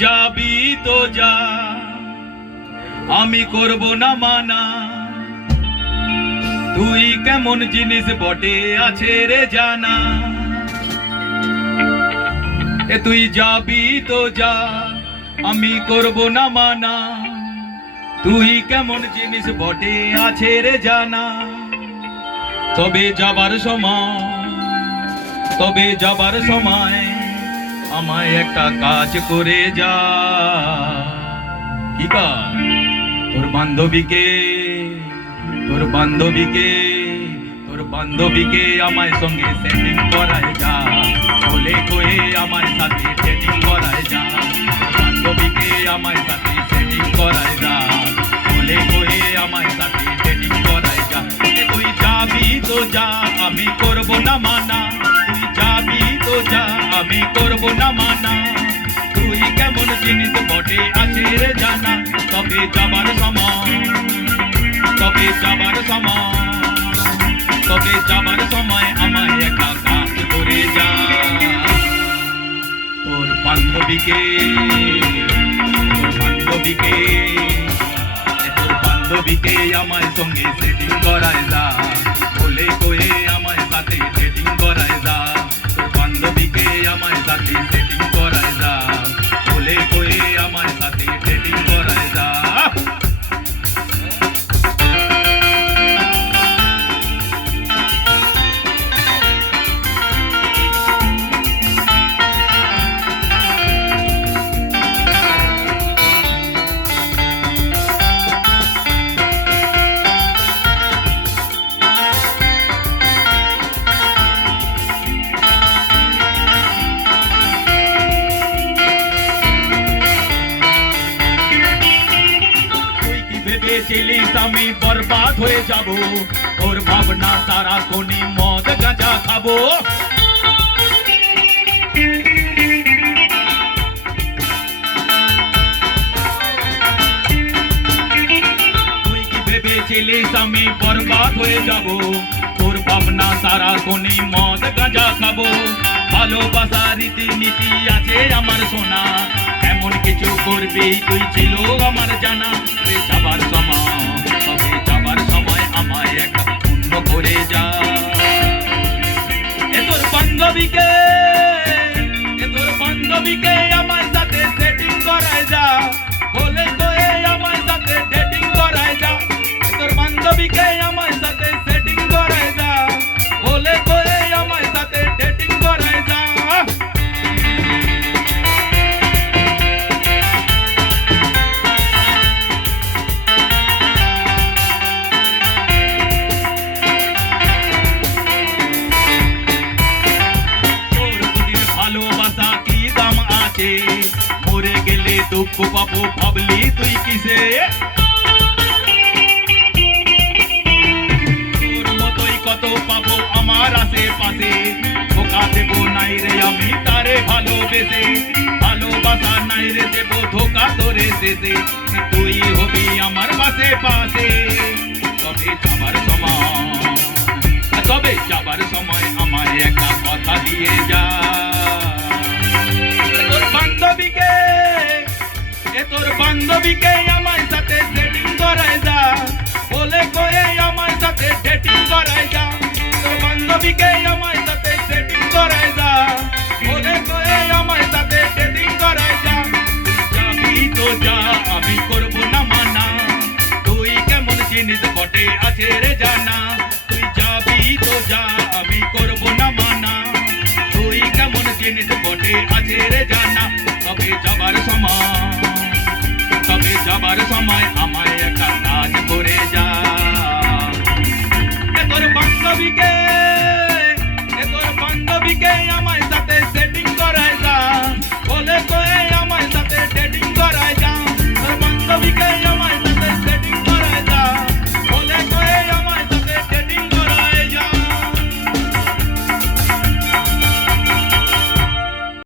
যাবি তো যা, আমি করব না মানা। তুই কেমন জিনিস বটে আছে রে জানা। তুই যাবি তো যা, আমি করব না মানা। তুই কেমন জিনিস বটে আছে রে জানা। তবে যাবার সময় আমায় একটা কাজ করে যা। কি কাজ? তোর বান্ধবীকে আমায় সঙ্গে সেটিং করায় যা। বলে কয়ে আমায় সাথে সেটিং করায় যা। বান্ধবীকে আমায় সাথে সেটিং করায় যা। বলে কয়ে আমায় সাথে সেটিং করায় যা। তুই যাবি তো যা, আমি করব না মানা। তুই যাবি তো যা, আমি করব না মানা। তুই কেমন জিনিস বটে আছে রে জানা। তবে যাবার সময় আমায় একা কাজ করে যা। তোর বান্ধবীকে আমায় সঙ্গে সেটিং করায় যা। বলে কয়ে আমায় সাথে সেটিং করায় যা। তোর বান্ধবীকে আমায় সাথে সেটিং করায় যা। বলে কয়ে আমায় সাথে সেটিং করায় যা। ভেবেছিলিস আমি বরবাদ হয়ে যাব। ওর ভাবনা সারা কোনি মদ গাঁজা খাবো। তুই কি ভেবেছিলিস আমি বরবাদ হয়ে যাব। ওর ভাবনা সারা কোনি মদ গাঁজা খাবো। ভালোবাসা রীতিনীতি আছে আমার সোনা। এমন কিছু করবি তুই ছিল আমার জানা। যাবার সময় আমায় একটা পূর্ণ করে যা। তোর বান্ধবীকে আমায় সাথে সেটিং করায় যা। বলে কয়ে আমায় সাথে ডেটিং করায় যা। তোর বান্ধবীকে আমায় সাথে সেটিং করায় যা। বলে কয়ে আমায় সাথে ডেটিং করায় যা। ভালোবাসা কি দাম আছে। মরে গেলে দুঃখ পাবো ভাবলি তুই কিসে। তোর মতোই কত পাবো আমার আশেপাশে। ধোকা দেবো নাই রে আমি তারে ভালোবেসে। ভালোবাসা নাই রে দেবো ধোকা তোরে শেষে। তুই হবি আমার পাশে। তবে যাবার সময় আমায় একটা কথা দিয়ে যা। তোর বান্ধবীকে আমায় সাথে সেটিং করায় যা। বলে কয়ে আমায় সাথে ডেটিং করায় যা। তোর বান্ধবীকে আমায় সাথে সেটিং করায় যা। বলে কয়ে আমায় সাথে ডেটিং করায় যা। যাবি তো যা, আমি করব না মানা। তুই কেমন জিনিস বটে আছে রে জানা। তুই যাবি তো যা।